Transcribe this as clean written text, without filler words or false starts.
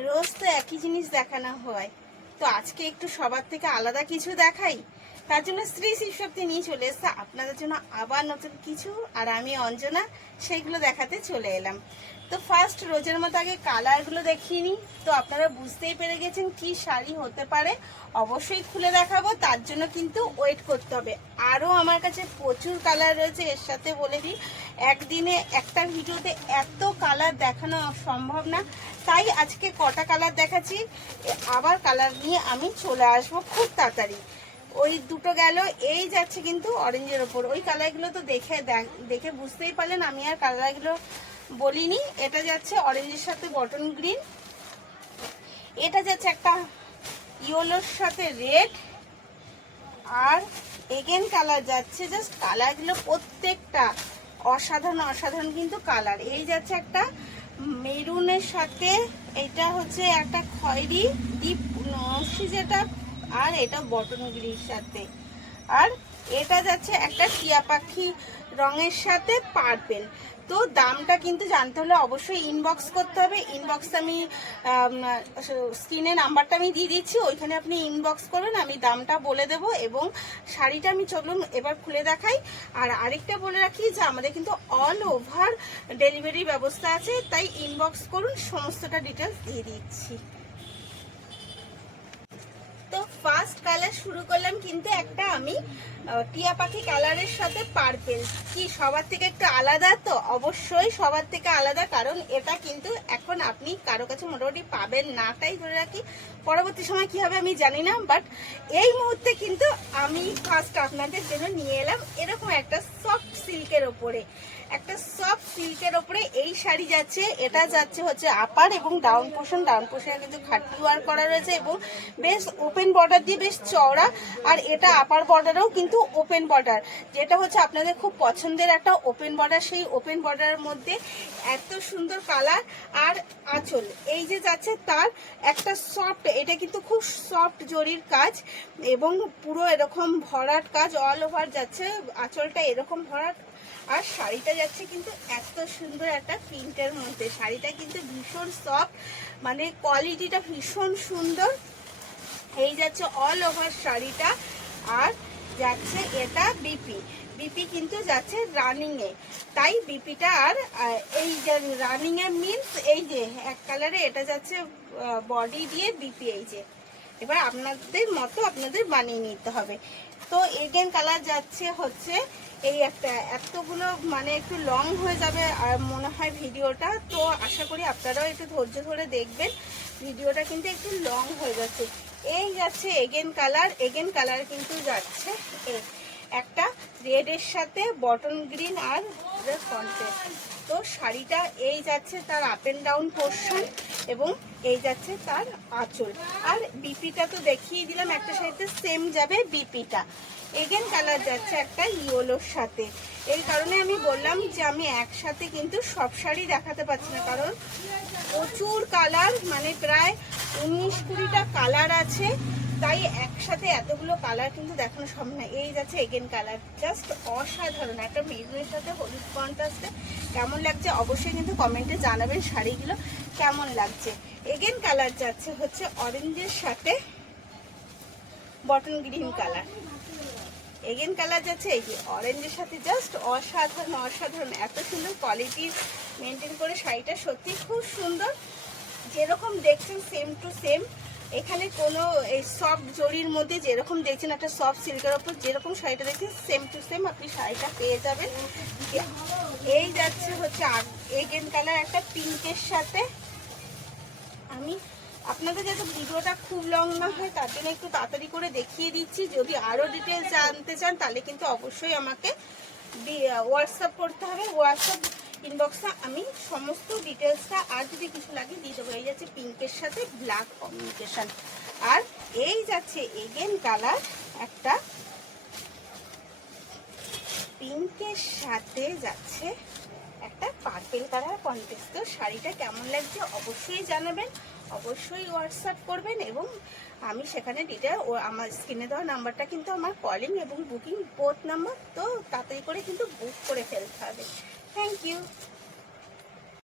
রোজ তো একই জিনিস দেখানো হয়, তো আজকে একটু সবার থেকে আলাদা কিছু দেখাই। তার জন্য শ্রী শ্রী শক্তি নিয়ে চলে এসছে আপনাদের জন্য আবার নতুন কিছু। আর আমি অঞ্জনা সেইগুলো দেখাতে চলে এলাম। তো ফার্স্ট রোজের মতো আগে কালারগুলো দেখিয়ে নিই। তো আপনারা বুঝতেই পেরে গেছেন কি শাড়ি হতে পারে, অবশ্যই খুলে দেখাবো। তার জন্য কিন্তু ওয়েট করতে হবে। আরও আমার কাছে প্রচুর কালার রয়েছে। এর সাথে বলে দিই, একদিনে একটা ভিডিওতে এত কালার দেখানো সম্ভব না, তাই আজকে কটা কালার দেখাচ্ছি, আবার কালার নিয়ে আমি চলে আসবো খুব তাড়াতাড়ি। ওই দুটো গেল, এই যাচ্ছে কিন্তু অরেঞ্জের ওপর। ওই কালারগুলো তো দেখে বুঝতেই পারলেন, আমি আর কালারগুলো বলিনি। এটা যাচ্ছে অরেঞ্জের সাথে বটন গ্রিন, এটা যাচ্ছে একটা ইয়েলোর সাথে রেড, আর এগেন কালার যাচ্ছে। জাস্ট কালারগুলো প্রত্যেকটা অসাধারণ অসাধারণ কিন্তু কালার। এই যাচ্ছে একটা মেরুনের সাথে, এটা হচ্ছে একটা খয়েরি ডিপ নকশি যেটা, আর এটা বটন গ্রিন সাথে, আর এটা যাচ্ছে একটা টিয়া পাখি রঙের সাথে পার্পেল। তো দামটা কিন্তু জানতে হলে অবশ্যই ইনবক্স করতে হবে। ইনবক্সে আমি স্ক্রিনে নাম্বারটা আমি দিয়ে দিচ্ছি, ওইখানে আপনি ইনবক্স করুন, আমি দামটা বলে দেব। এবং শাড়িটা আমি চলুন এবার খুলে দেখাই। আর আরেকটা বলে রাখি যে আমাদের কিন্তু অল ওভার ডেলিভারি ব্যবস্থা আছে, তাই ইনবক্স করুন, সমস্তটা ডিটেলস দিয়ে দিচ্ছি। তো ফার্স্ট কালার শুরু করলাম কিন্তু একটা আমি টিয়া পাখি কালারের সাথে পার্পেল। কি সবার থেকে একটু আলাদা? তো অবশ্যই সবার থেকে আলাদা, কারণ এটা কিন্তু এখন আপনি কারো কাছে মোটামুটি পাবেন না, তাই ধরে রাখি। পরবর্তী সময় কি হবে আমি জানি না, বাট এই মুহূর্তে কিন্তু আমি ফার্স্ট আপনাদের জন্য নিয়ে এলাম এরকম একটা সফট সিল্কের ওপরে। একটা সফট সিল্কের ওপরে এই শাড়ি যাচ্ছে। এটা যাচ্ছে হচ্ছে আপার এবং ডাউন পোর্শন। ডাউন পোর্শনে কিন্তু খাটনি ওয়ার্ক করা রয়েছে এবং বেশ ওপেন বর্ডার দিয়ে বেশ চওড়া। আর এটা আপার বর্ডারেও কিন্তু ওপেন বর্ডার, যেটা হচ্ছে আপনাদের খুব পছন্দের একটা ওপেন বর্ডার। সেই ওপেন বর্ডারের মধ্যে এত সুন্দর কালার। আর আঁচল এই যে যাচ্ছে তার একটা সফট, এটা কিন্তু খুব সফট জরির কাজ এবং পুরো এরকম ভরাট কাজ অল ওভার যাচ্ছে। আঁচলটা এরকম ভরাট, আর শাড়িটা যাচ্ছে কিন্তু এত সুন্দর একটা প্রিন্টের মধ্যে। শাড়িটা কিন্তু ভীষণ সফট, মানে কোয়ালিটিটা ভীষণ সুন্দর। এই যাচ্ছে অল ওভার শাড়িটা। আর যাচ্ছে এটা বিপি কিন্তু যাচ্ছে রানিং এ, তাই বিপিটা। আর এই যে রানিং এ মিন্স এই যে এক কালারে এটা যাচ্ছে বডি দিয়ে বিপি। এই যে এবার আপনাদের মতো আপনাদের বানিয়ে নিতে হবে। তো এগেন কালার যাচ্ছে হচ্ছে এই একটা, এতগুলো মানে একটু লং হয়ে যাবে আর মনে হয় ভিডিওটা। তো আশা করি আপনারাও একটু ধৈর্য ধরে দেখবেন, ভিডিওটা কিন্তু একটু লং হয়ে যাচ্ছে। এই যাচ্ছে এগেন কালার। এগেন কালার কিন্তু যাচ্ছে একটা রেডের সাথে বটন গ্রিন আর কন্ট্রাস্ট। তো শাড়িটা এই যাচ্ছে তার আপ এন্ড ডাউন পোর্শন এবং এই যাচ্ছে তার আঁচল। আর বিপিটা তো দেখিয়ে দিলাম, একটা শাড়িতে সেম যাবে বিপিটা। এগেন কালার যাচ্ছে একটা ইয়েলোর সাথে। এই কারণে আমি বললাম যে আমি একসাথে কিন্তু সব শাড়ি দেখাতে পারছি না, কারণ প্রচুর কালার, মানে প্রায় 19-20টা কালার আছে, তাই একসাথে এতগুলো কালার কিন্তু দেখানো সম্ভব না। এই যাচ্ছে এগেন কালার, জাস্ট অসাধারণ একটা মেরুনের সাথে হলুদ কন্ট্রাস্টে। কেমন লাগছে অবশ্যই কিন্তু কমেন্টে জানাবেন শাড়িগুলো কেমন লাগছে। এগেন কালার যাচ্ছে হচ্ছে অরেঞ্জের সাথে button green colour. Again colour যাচ্ছে এই যে অরেঞ্জের সাথে, জাস্ট অসাধারণ অসাধারণ। এত সুন্দর কোয়ালিটি মেনটেন করে শাড়িটা, সত্যি খুব সুন্দর। যেরকম দেখছেন সেম টু সেম, এখানে কোনো এই সফট জরির মধ্যে যেরকম দেখছেন একটা সফট সিল্কের ওপর যেরকম শাড়িটা দেখছেন সেম টু সেম আপনি শাড়িটা পেয়ে যাবেন। এই যাচ্ছে হচ্ছে এগেন কালার একটা পিঙ্কের সাথে। আমি আপনাদের যাতে ভিডিওটা খুব লং না হয় তার জন্য একটু তাড়াতাড়ি করে দেখিয়ে দিচ্ছি। যদি আরও ডিটেলস জানতে চান তাহলে কিন্তু অবশ্যই আমাকে হোয়াটসঅ্যাপ করতে হবে। হোয়াটসঅ্যাপ ইনবক্সে আমি সমস্ত ডিটেলসটা আর যদি কিছু লাগে দিয়ে দেবো। এই যাচ্ছে পিঙ্কের সাথে ব্ল্যাক কম্বিনেশন। আর এই যাচ্ছে এগেন কালার একটা পিঙ্কের সাথে যাচ্ছে একটা পার্পেল কালার কন্ট্রাস্ট। তো শাড়িটা কেমন লাগছে অবশ্যই জানাবেন, অবশ্যই হোয়াটসঅ্যাপ করবেন এবং আমি সেখানে ডিটেল আমার স্ক্রিনে দেওয়া নাম্বারটা কিন্তু আমার কলিং এবং বুকিং বোথ নাম্বার। তো তাড়াতাড়ি করে কিন্তু বুক করে ফেলতে হবে। Thank you.